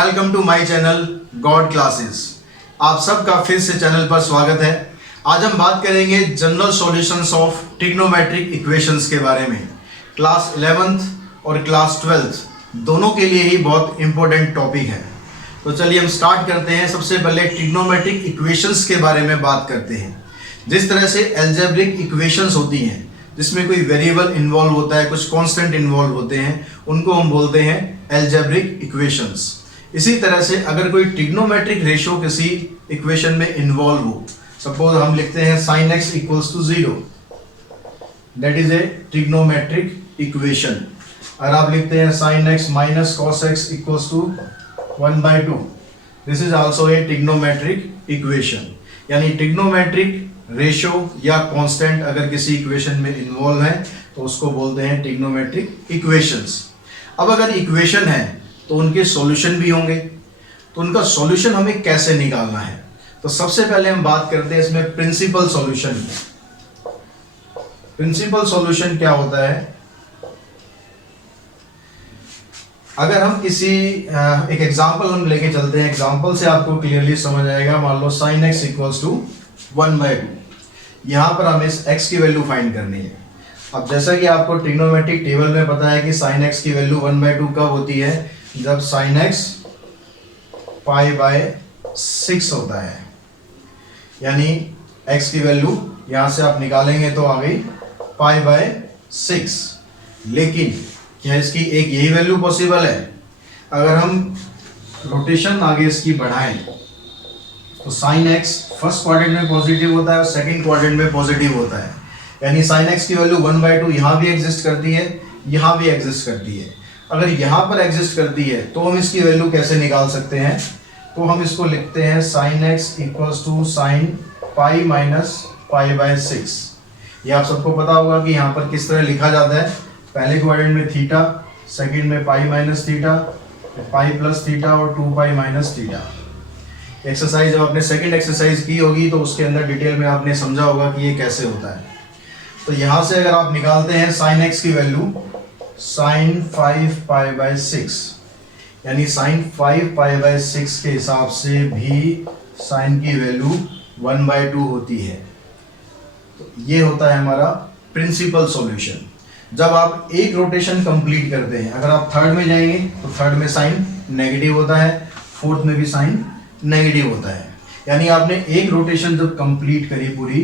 Welcome to my channel God classes. आप सबका फिर से चैनल पर स्वागत है। आज हम बात करेंगे general solutions of trigonometric equations के बारे में। क्लास 11th और क्लास 12th दोनों के लिए ही बहुत इंपॉर्टेंट टॉपिक है। तो चलिए हम स्टार्ट करते हैं। सबसे पहले ट्रिग्नोमेट्रिक इक्वेशंस के बारे में बात करते हैं। जिस तरह से एल्जेब्रिक इक्वेशंस होती हैं जिसमें कोई वेरिएबल इन्वॉल्व होता है, कुछ कांस्टेंट इन्वॉल्व होते हैं, उनको हम बोलते हैं एल्जेब्रिक इक्वेशंस। इसी तरह से अगर कोई ट्रिग्नोमेट्रिक रेशियो किसी इक्वेशन में इन्वॉल्व हो, सपोज हम लिखते हैं sin x equals to 0, that is a trigonometric equation. अगर आप लिखते हैं sin x minus cos x equals to 1/2, this is also a trigonometric equation. यानी ट्रिग्नोमेट्रिक रेशियो या कांस्टेंट अगर किसी इक्वेशन में इन्वॉल्व है तो उसको बोलते हैं ट्रिग्नोमेट्रिक इक्वेशंस। अब अगर इक्वेशन है तो उनके सॉल्यूशन भी होंगे, तो उनका सॉल्यूशन हमें कैसे निकालना है। तो सबसे पहले हम बात करते हैं इसमें प्रिंसिपल सॉल्यूशन की। प्रिंसिपल सॉल्यूशन क्या होता है? अगर हम किसी एक एग्जांपल हम लेके चलते हैं, एग्जांपल से आपको क्लियरली समझ आएगा। मान लो sin x इक्वल्स टू 1/2, यहाँ पर हमें x की वैल्यू फाइंड करनी है। अब जैसा कि आपको ट्रिग्नोमेट्रिक टेबल में पता है कि sin x की वैल्यू 1/2 कब होती है? जब sin x π/6 होता है। यानी x की वैल्यू यहाँ से आप निकालेंगे तो आ गई π/6। लेकिन क्या इसकी एक यही वैल्यू पॉसिबल है? अगर हम रोटेशन आगे इसकी बढ़ाएं तो sin x फर्स्ट क्वाड्रेंट में पॉजिटिव होता है और सेकंड क्वाड्रेंट में पॉजिटिव होता है। यानी sin x की वैल्यू 1/2 यहाँ भी एग्जिस्ट करती है, यहाँ भी एग्जिस्ट करती है। अगर यहाँ पर एग्जिस्ट करती है तो हम इसकी वैल्यू कैसे निकाल सकते हैं? तो हम इसको लिखते हैं sin x equals to sin π minus π/6। ये आप सबको पता होगा कि यहाँ पर किस तरह लिखा जाता है। पहले क्वाड्रेंट में थीटा, सेकंड में pi minus theta, pi plus theta और 2π माइनस थीटा। एक्सरसाइज जब आपने सेकंड एक्सरसाइज की होगी तो उसके अंदर डिटेल में आपने समझा होगा कि ये कैसे होता है। तो यहाँ से अगर आप निकालते हैं sin x की वैल्यू sin 5π/6, यानी sin 5π/6 के हिसाब से भी sin की वैल्यू 1/2 होती है। तो ये होता है हमारा प्रिंसिपल सॉल्यूशन। जब आप एक रोटेशन कंप्लीट करते हैं, अगर आप थर्ड में जाएंगे तो थर्ड में साइन नेगेटिव होता है, फोर्थ में भी साइन नेगेटिव होता है। यानी आपने एक रोटेशन जब कंप्लीट करी पूरी,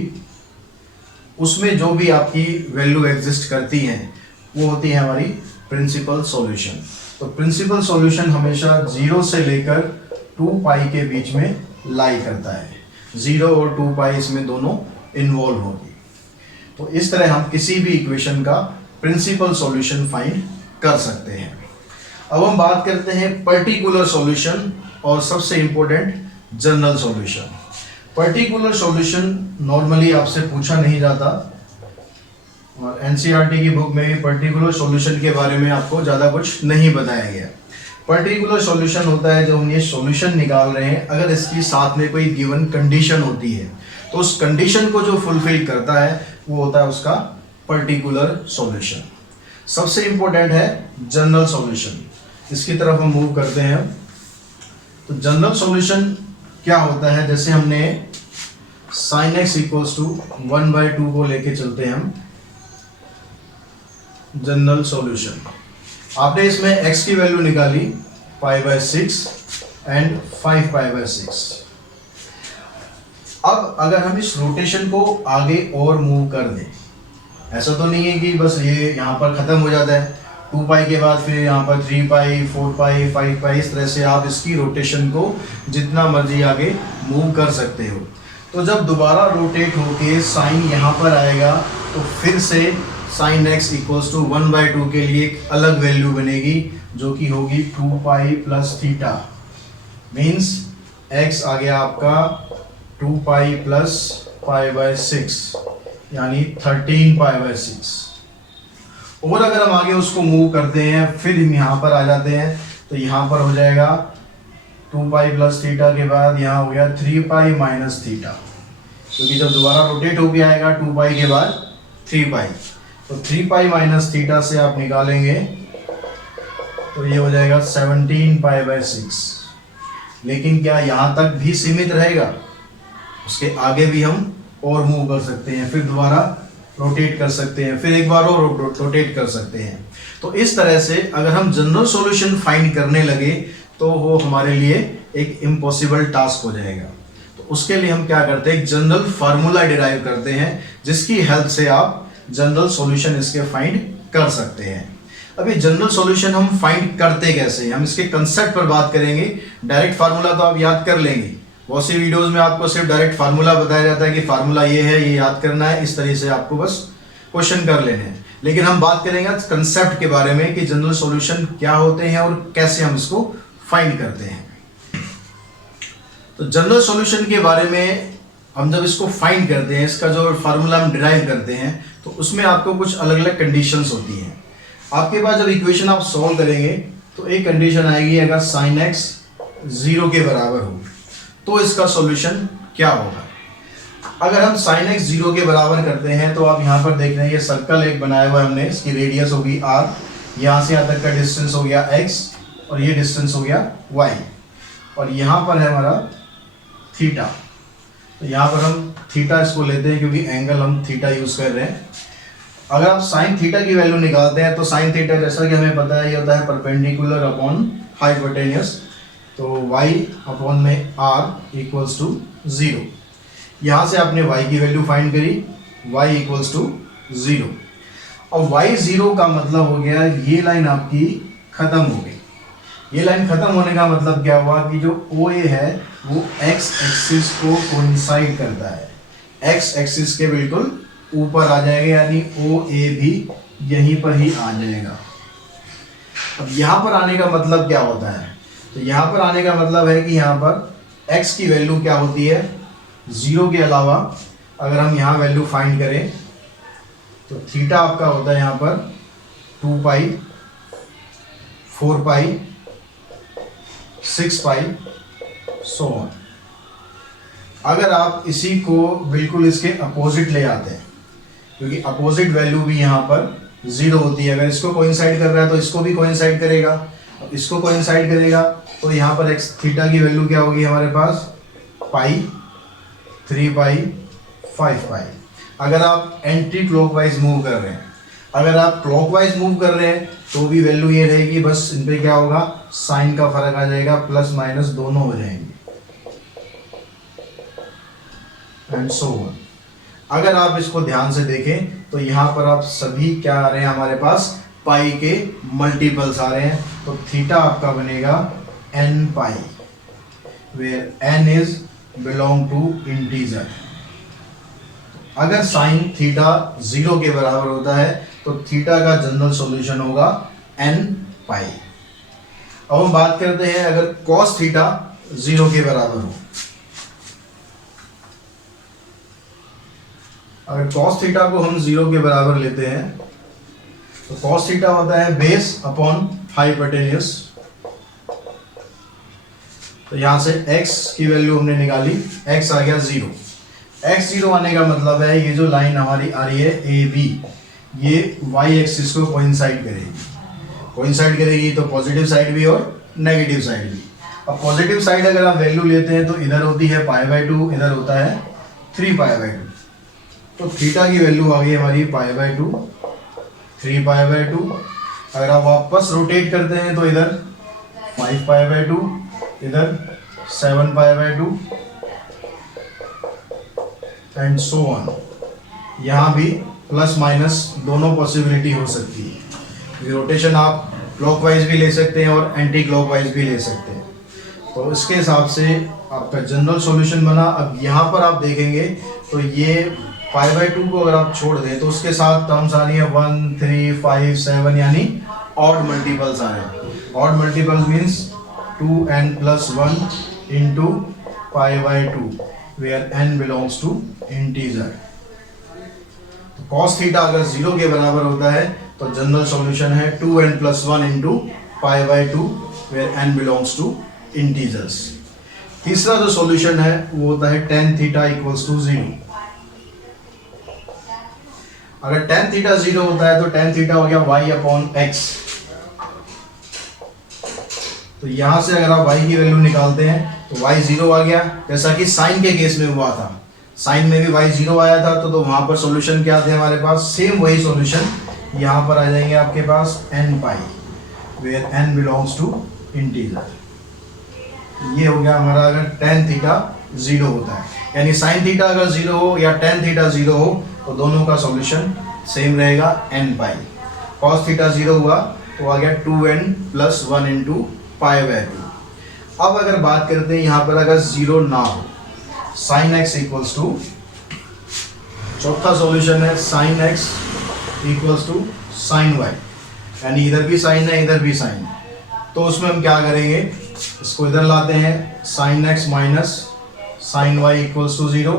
उसमें जो भी आपकी वैल्यू एग्जिस्ट करती हैं वो होती है हमारी प्रिंसिपल सॉल्यूशन। तो प्रिंसिपल सॉल्यूशन हमेशा 0 से लेकर 2π के बीच में लाई करता है। 0 और 2π इसमें दोनों इन्वॉल्व होगी। तो इस तरह हम किसी भी इक्वेशन का प्रिंसिपल सॉल्यूशन फाइंड कर सकते हैं। अब हम बात करते हैं पर्टिकुलर सॉल्यूशन और सबसे important general solution. Particular solution normally आपसे पूछा नहीं जाता और एनसीईआरटी की बुक में भी पर्टिकुलर सॉल्यूशन के बारे में आपको ज़्यादा कुछ नहीं बताया गया। पर्टिकुलर सॉल्यूशन होता है जब हम ये सॉल्यूशन निकाल रहे हैं, अगर इसकी साथ में कोई गिवन कंडीशन होती है तो उस कंडीशन को जो फुलफिल करता है वो होता है उसका पर्टिकुलर सॉल्यूशन। सबसे इंपॉर्टेंट है जनरल सॉल्यूशन। इसकी तरफ हम मूव करते हैं। तो जनरल सॉल्यूशन क्या होता है? जैसे हमने sin x इक्वल्स टू 1/2 को लेके चलते हैं हम जनरल सॉल्यूशन। आपने इसमें x की वैल्यू निकाली π/6 एंड 5π/6। अब अगर हम इस रोटेशन को आगे और मूव कर दें, ऐसा तो नहीं है कि बस ये यहाँ पर ख़त्म हो जाता है। 2π के बाद फिर यहाँ पर 3π, 4π, 5π, इस तरह से आप इसकी रोटेशन को जितना मर्जी आगे मूव कर सकते हो। तो जब दोबारा रोटेट होके साइन यहाँ पर आएगा तो फिर से sin x इक्वल्स टू 1/2 के लिए एक अलग वैल्यू बनेगी जो कि होगी 2π प्लस थीटा। मीन्स x आ गया आपका 2π प्लस π/6 यानी 13π/6। और अगर हम आगे उसको मूव करते हैं फिर हम यहाँ पर आ जाते हैं तो यहाँ पर हो जाएगा 2π प्लस थीटा के बाद यहाँ हो गया 3π माइनस थीटा, क्योंकि जब दोबारा रोटेट होके आएगा 2π के बाद 3π, तो 3π माइनस थीटा से आप निकालेंगे तो ये हो जाएगा 17π/6। लेकिन क्या यहाँ तक भी सीमित रहेगा? उसके आगे भी हम और मूव कर सकते हैं, फिर दोबारा रोटेट कर सकते हैं, फिर एक बार और रोटेट कर सकते हैं। तो इस तरह से अगर हम जनरल सॉल्यूशन फाइंड करने लगे तो वो हमारे लिए एक इम्पॉसिबल टास्क हो जाएगा। तो उसके लिए हम क्या करते हैं, एक जनरल फार्मूला डिराइव करते हैं जिसकी हेल्प से आप जनरल सॉल्यूशन इसके फाइंड कर सकते हैं। अभी जनरल सॉल्यूशन हम फाइंड करते कैसे, हम इसके कंसेप्ट पर बात करेंगे। डायरेक्ट फार्मूला तो आप याद कर लेंगे, बहुत सी वीडियोस में आपको सिर्फ डायरेक्ट फार्मूला बताया जाता है कि फार्मूला ये है, ये याद करना है, इस तरह से आपको बस क्वेश्चन कर लेने हैं। लेकिन हम बात करेंगे कंसेप्ट के बारे में कि जनरल सॉल्यूशन क्या होते हैं और कैसे हम इसको फाइंड करते हैं। तो जनरल सॉल्यूशन के बारे में हम जब इसको फाइंड करते हैं, इसका जो फार्मूला हम डिराइव करते हैं, तो उसमें आपको कुछ अलग अलग कंडीशंस होती हैं। आपके पास जब इक्वेशन आप सॉल्व करेंगे तो एक कंडीशन आएगी, अगर sin x 0 के बराबर हो तो इसका सॉल्यूशन क्या होगा। अगर हम sin x 0 के बराबर करते हैं तो आप यहाँ पर देख रहे हैं ये सर्कल एक बनाया हुआ है हमने, इसकी रेडियस होगी r, यहाँ से यहाँ तक का डिस्टेंस हो गया x और ये डिस्टेंस हो गया y, और यहाँ पर है हमारा थीटा। तो यहाँ पर हम थीटा इसको लेते हैं क्योंकि एंगल हम थीटा यूज कर रहे हैं। अगर आप साइन थीटा की वैल्यू निकालते हैं तो साइन थीटा जैसा कि हमें पता है ये होता है परपेंडिकुलर अपॉन हाइपोटेन्यूस, तो y अपॉन में r इक्वल्स टू 0। यहाँ से आपने y की वैल्यू फाइंड करी, y इक्वल्स टू 0। और y 0 का मतलब हो गया ये लाइन आपकी खत्म हो गई। ये लाइन खत्म होने का मतलब क्या हुआ कि जो OA है वो x एक्सिस को कोइंसाइड करता है, x एक्सिस के बिल्कुल ऊपर आ जाएगा, यानी OA भी यहीं पर ही आ जाएगा। अब यहाँ पर आने का मतलब क्या होता है, तो यहाँ पर आने का मतलब है कि यहाँ पर x की वैल्यू क्या होती है 0 के अलावा। अगर हम यहाँ वैल्यू फाइंड करें तो थीटा आपका होता है यहाँ पर 2 पाई, 4 पाई, 6 पाई, सो ऑन। अगर आप इसी को बिल्कुल इसके अपोजिट ले आते हैं, क्योंकि अपोजिट वैल्यू भी यहाँ पर 0 होती है, अगर इसको कोइंसाइड कर रहा है तो इसको भी कोइंसाइड करेगा, अब इसको कोइंसाइड करेगा तो यहाँ पर एक्स थीटा की वैल्यू क्या होगी हमारे पास पाई, 3 पाई, 5 पाई। अगर आप एंटी क्लॉकवाइज मूव कर रहे हैं, अगर आप क्लॉकवाइज मूव कर रहे हैं तो भी वैल्यू ये रहेगी, बस इन पे क्या होगा साइन का फर्क आ जाएगा, प्लस माइनस दोनों हो जाएंगे, एंड सो ऑन। अगर आप इसको ध्यान से देखें तो यहाँ पर आप सभी क्या आ रहे हैं हमारे पास पाई के मल्टीपल्स आ रहे हैं, तो थीटा आपका बनेगा n pi, where n is belong to integer. अगर साइन थीटा 0 के बराबर होता है तो थीटा का जनरल सॉल्यूशन होगा n पाई। अब हम बात करते हैं अगर cos थीटा 0 के बराबर हो, अगर cos थीटा को हम 0 के बराबर लेते हैं तो cos थीटा होता है बेस अपॉन हाइपोटेन्यूस। तो यहां से x की वैल्यू हमने निकाली, x आ गया 0। x 0 आने का मतलब है ये जो लाइन हमारी आ रही है AB, ये y एक्सिस को कोइंसाइड करेगी। कोइंसाइड करेगी तो पॉजिटिव साइड भी और नेगेटिव साइड भी। अब पॉजिटिव साइड अगर आप वैल्यू लेते हैं तो इधर होती है π/2, इधर होता है 3π/2। तो थीटा की वैल्यू आ गई हमारी π/2, 3π/2। अगर आप वापस रोटेट करते हैं तो इधर 5π/2, इधर 7π/2 एंड सो ऑन। यहाँ भी प्लस माइनस दोनों पॉसिबिलिटी हो सकती है, रोटेशन आप क्लॉकवाइज भी ले सकते हैं और एंटी क्लॉकवाइज भी ले सकते हैं। तो इसके हिसाब से आपका जनरल सॉल्यूशन बना। अब यहाँ पर आप देखेंगे तो ये π/2 को अगर आप छोड़ दें तो उसके साथ टर्म्स आ रही है 1, 3, 5, 7, यानी ऑड मल्टीपल्स आ रहे हैं। Odd multiples means 2n+1 into π/2 where n belongs to integer. cos theta अगर 0 के बराबर होता है तो जनरल सॉल्यूशन है 2n+1 into π/2 where n belongs to integers. तीसरा जो सॉल्यूशन है वो होता है tan थीटा इक्वल्स टू 0। अगर tan थीटा 0 होता है तो tan थीटा हो गया y/x। तो यहां से अगर आप y की वैल्यू निकालते हैं तो y 0 आ गया, जैसा कि साइन के केस में हुआ था। साइन में भी y 0 आया था, तो वहाँ पर सॉल्यूशन क्या थे हमारे पास, सेम वही सॉल्यूशन यहाँ पर आ जाएंगे आपके पास n pi, where n belongs to integer. ये हो गया हमारा अगर tan थीटा 0 होता है, यानी sin थीटा अगर 0 हो या tan थीटा 0 हो तो दोनों का सॉल्यूशन सेम रहेगा n पाई। cos थीटा 0 हुआ तो आ गया 2n plus 1 into pi by 2। अब अगर बात करते हैं यहाँ पर अगर 0 ना हो, sin x इक्वल्स टू, चौथा सॉल्यूशन है sin x equals to sin y, यानी इधर भी साइन है इधर भी साइन है, तो उसमें हम क्या करेंगे, इसको इधर लाते हैं, sin x minus sin y equals to 0।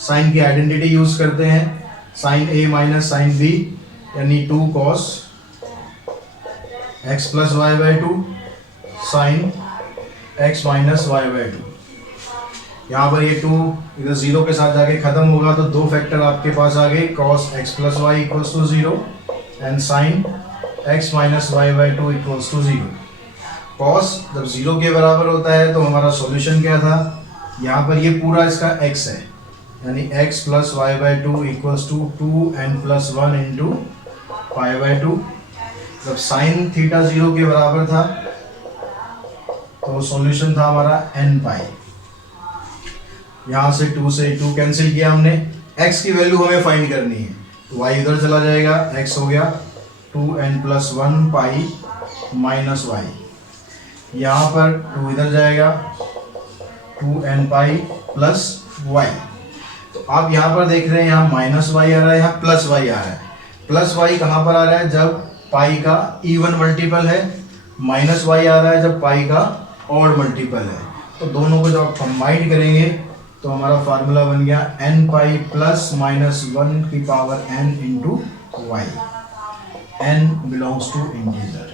Sine की आइडेंटिटी यूज करते हैं, sin a minus sin b, यानी 2 cos x plus Y by 2 sin x minus Y by 2। यहाँ पर ये 2 इधर 0 के साथ जाके खत्म होगा, तो दो फैक्टर आपके पास आ गए, cos x plus y equals to 0 and sin x minus Y by 2 equals to 0। cos जब 0 के बराबर होता है तो हमारा सॉल्यूशन क्या था, यहाँ पर ये पूरा इसका x है, यानी x plus Y by 2 equals to 2n plus 1 into pi by 2। जब साइन थीटा 0 के बराबर था तो सॉल्यूशन था हमारा n पाई। यहाँ से 2 से 2 कैंसिल किया हमने, x की वैल्यू हमें फाइंड करनी है, तो y इधर चला जाएगा, x हो गया 2n plus 1 pi minus y। यहाँ पर 2 इधर जाएगा, 2n पाई प्लस y। तो आप यहाँ पर देख रहे हैं, यहाँ माइनस y आ रहा है, यहाँ प्लस y आ रहा है। प्लस y कहाँ पर आ रहा है, जब पाई का इवन मल्टीपल है, माइनस y आ रहा है जब पाई का ऑड मल्टीपल है। तो दोनों को जब आप कंबाइन करेंगे तो हमारा फार्मूला बन गया n पाई प्लस माइनस 1 की power n into y, n belongs to integer.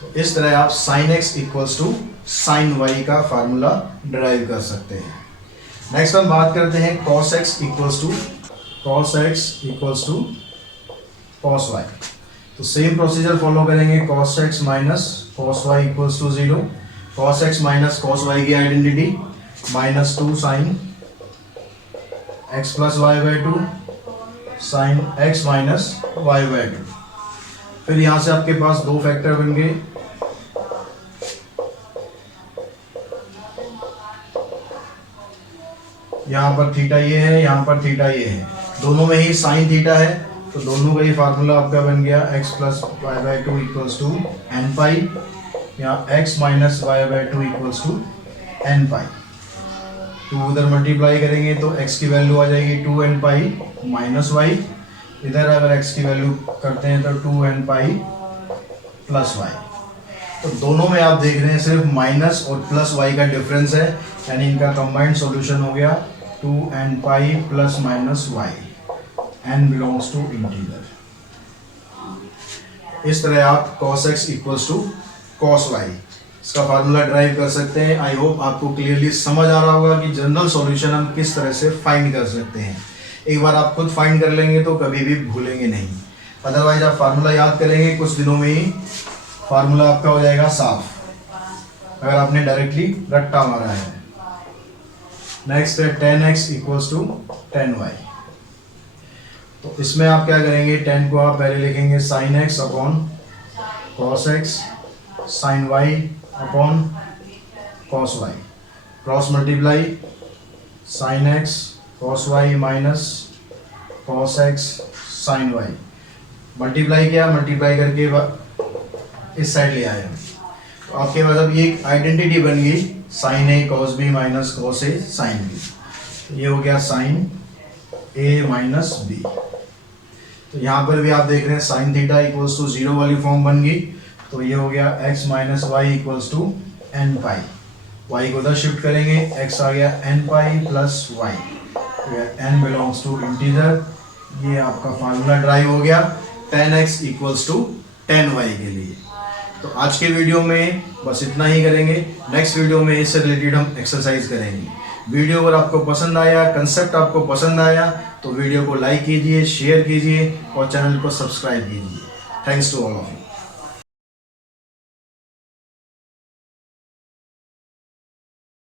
तो इस तरह आप sin x equals to sin y का फार्मूला डिराइव कर सकते हैं। नेक्स्ट हम बात करते हैं cos x equals to cos y। तो सेम प्रोसीजर फॉलो करेंगे, cos x minus cos y equals to 0। cos x minus cos y की identity minus 2 sin x plus Y by 2 sin x minus Y by 2। फिर यहाँ से आपके पास दो factor बन गए, यहाँ पर थीटा ये है, यहाँ पर थीटा ये है, दोनों में ही साइन थीटा है, तो दोनों का ही फार्मूला आपका बन गया x plus Y by 2 equals to N pi, यहाँ x minus Y by 2 equals to N pi. तो उधर मल्टीप्लाई करेंगे तो x की वैल्यू आ जाएगी 2n पाई माइनस वाई, इधर अगर x की वैल्यू करते हैं तो 2n पाई प्लस वाई। तो दोनों में आप देख रहे हैं सिर्फ माइनस और प्लस वाई का डिफरेंस है, यानी इनका कंबाइंड सॉल्यूशन हो गया 2n pi plus minus y, n belongs to integer. इस तरह आप cos x equals to cos y इसका फार्मूला ड्राइव कर सकते हैं। आई होप आपको क्लियरली समझ आ रहा होगा कि जनरल सॉल्यूशन हम किस तरह से फाइंड कर सकते हैं। एक बार आप खुद फाइंड कर लेंगे तो कभी भी भूलेंगे नहीं, अदरवाइज आप फार्मूला याद करेंगे कुछ दिनों में ही फार्मूला आपका हो जाएगा साफ, अगर आपने डायरेक्टली रट्टा मारा है। नेक्स्ट है tan x equals to tan y। तो इसमें आप क्या करेंगे, tan को आप पहले लिखेंगे sin x upon cos x, sin y upon cos y, cross multiply sin x cos y minus cos x sin y, multiply किया, मल्टीप्लाई करके इस साइड ले आए। तो आपके पास अब ये एक आइडेंटिटी बन गई sin a cos b minus cos a sin b। तो ये हो गया sin a माइनस b। तो यहाँ पर भी आप देख रहे हैं sin थीटा इक्वल्स टू 0 वाली फॉर्म बन गई, तो ये हो गया x minus y equals to n pi. y को उधर शिफ्ट करेंगे, x आ गया n pi plus y, n belongs to integer. ये आपका फार्मूला ड्राइव हो गया tan x equals to tan y के लिए। तो आज के वीडियो में बस इतना ही करेंगे, नेक्स्ट वीडियो में इससे रिलेटेड हम एक्सरसाइज करेंगे। वीडियो अगर आपको पसंद आया, कंसेप्ट आपको पसंद आया तो वीडियो को लाइक कीजिए, शेयर कीजिए और चैनल को सब्सक्राइब कीजिए। Thanks to all of you.